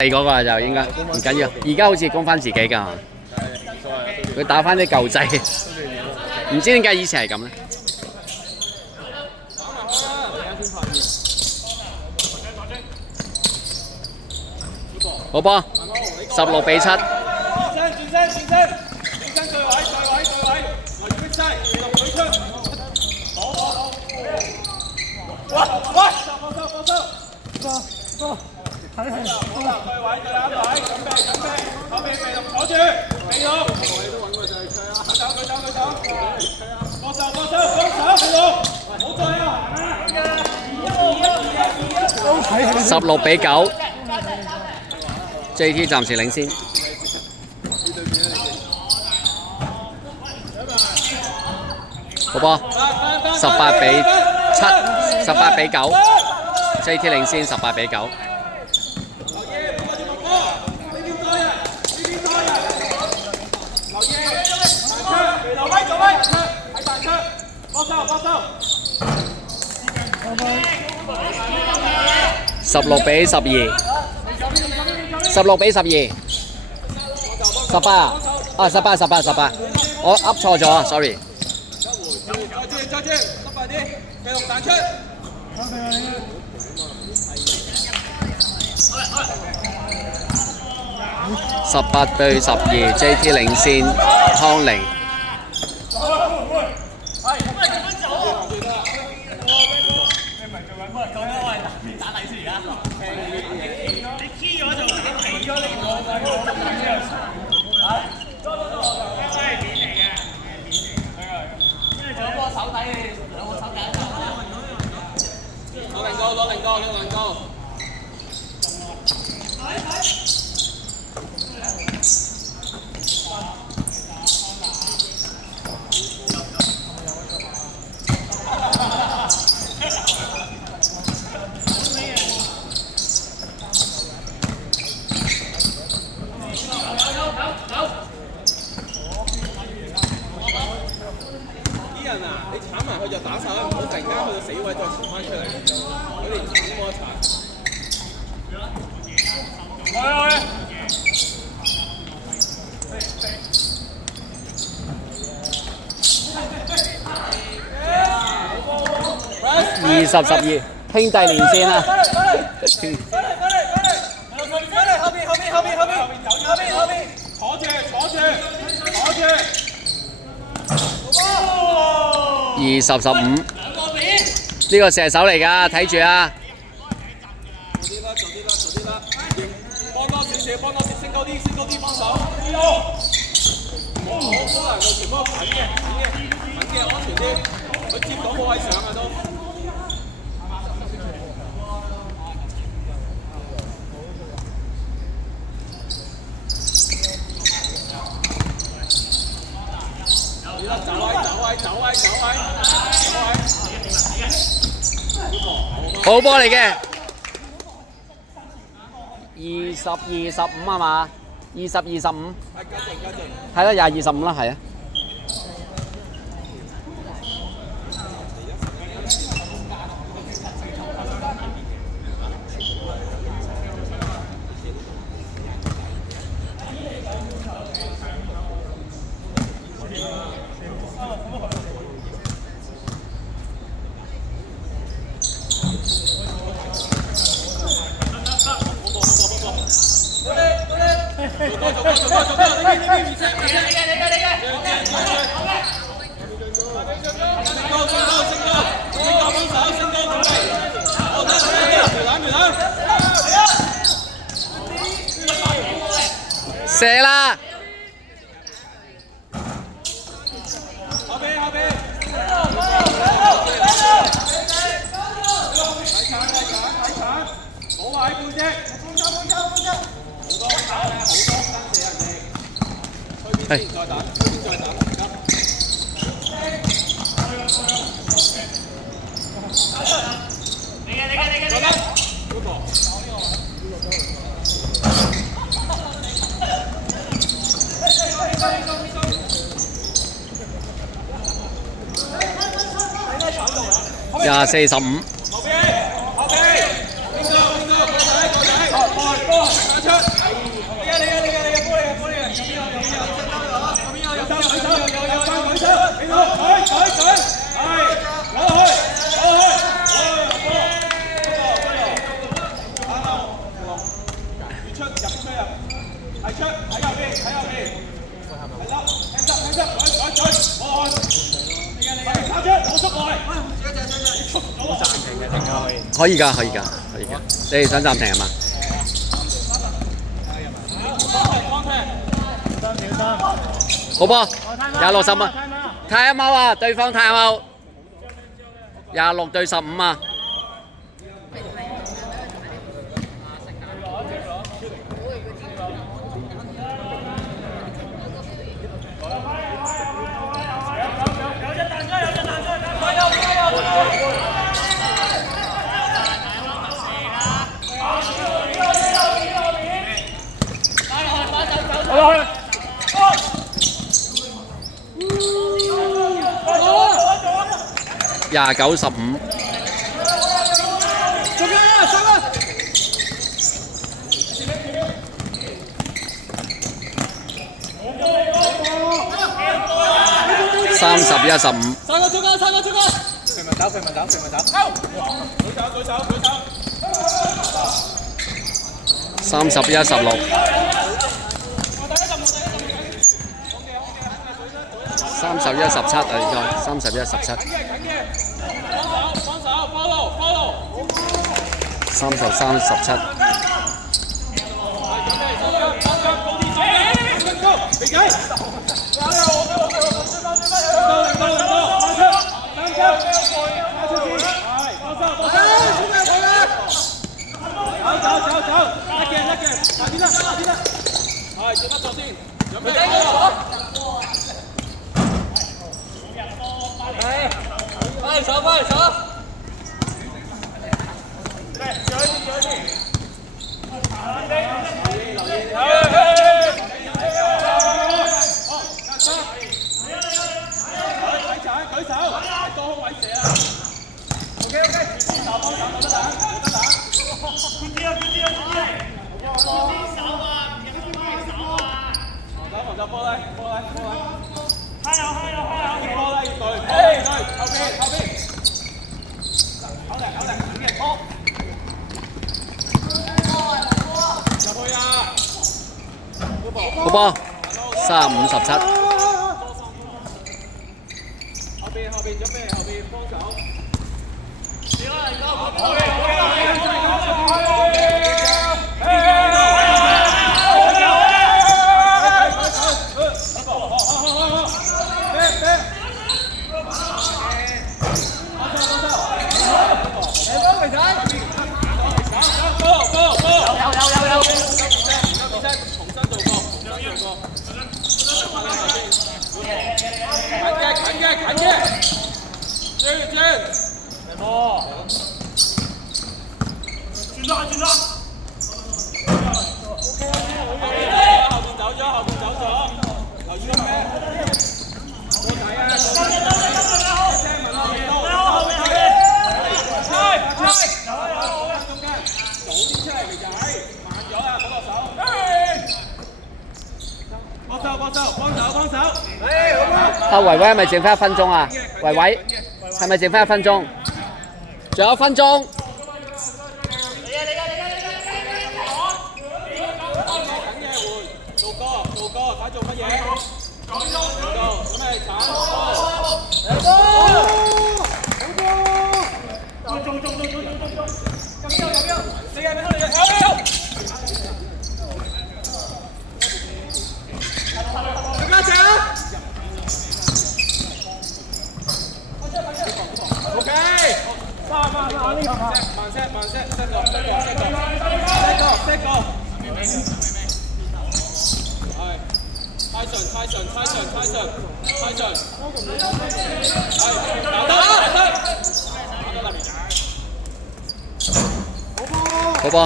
第嗰個就應該唔緊要，而家好似攻翻自己㗎，佢打翻啲舊制，唔知點解以前係咁咧？好波，16-7。16-9 ，JT 暫時領先。好波，18-7，18-9 ，JT 領先18-9。16-12，16-12，18啊，18，我噏錯咗啊 ，sorry。18-12，JT 領先，康寧。20-12，兄弟連線啊！20-15，呢個射手嚟㗎，睇住啊！幫多少，升高啲，幫手。冇可能就全部穩嘅，安全啲。佢接到冇位上啊都。好波嚟嘅，20-25係嘛？20-25，係啦，20-25啦，係啊。射啦！後邊，冇位半隻，係。24-15。出入係出喺右邊，係啦，聽得，跑出冇出來，可以㗎。你哋想暫停係嘛？好波，26-15啊！太啱啊！對方太啱，26對15啊！29-15。30-15。三個出界。隨民走。30-16。31-17啊，應該31-17。follow。33-17。走，甩嘅，下邊啦，係做得咗先，準備快手，舉手，多空位射啊 ，OK， 幫手，冇得打。防守波啦，加油！波啦，要對，後邊，考力，緊嘅波，入去啊！好波，35-17。後邊準備，後邊幫手。近嘅，轉，嚟波，轉啦，後邊走咗，留意個咩？波仔啊！中間，早啲出嚟嘅仔，慢咗啦，攞落手。幫手！阿維維係咪剩翻1分鐘啊？維維係咪剩翻1分鐘？仲有1分鐘。做歌，睇做乜嘢？咁咪鏟波。嚟波！中！你係咪嚟嘅？加正啊 ！OK， 慢set個，係，太順，係，打得，好波，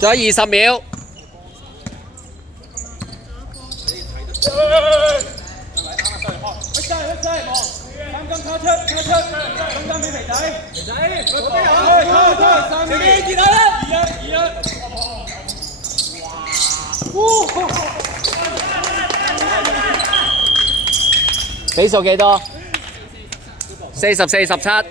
仲有20秒。三金卡出，中間俾肥仔，嗰邊有，3秒，見到啦，2-1，比數幾多？44-17。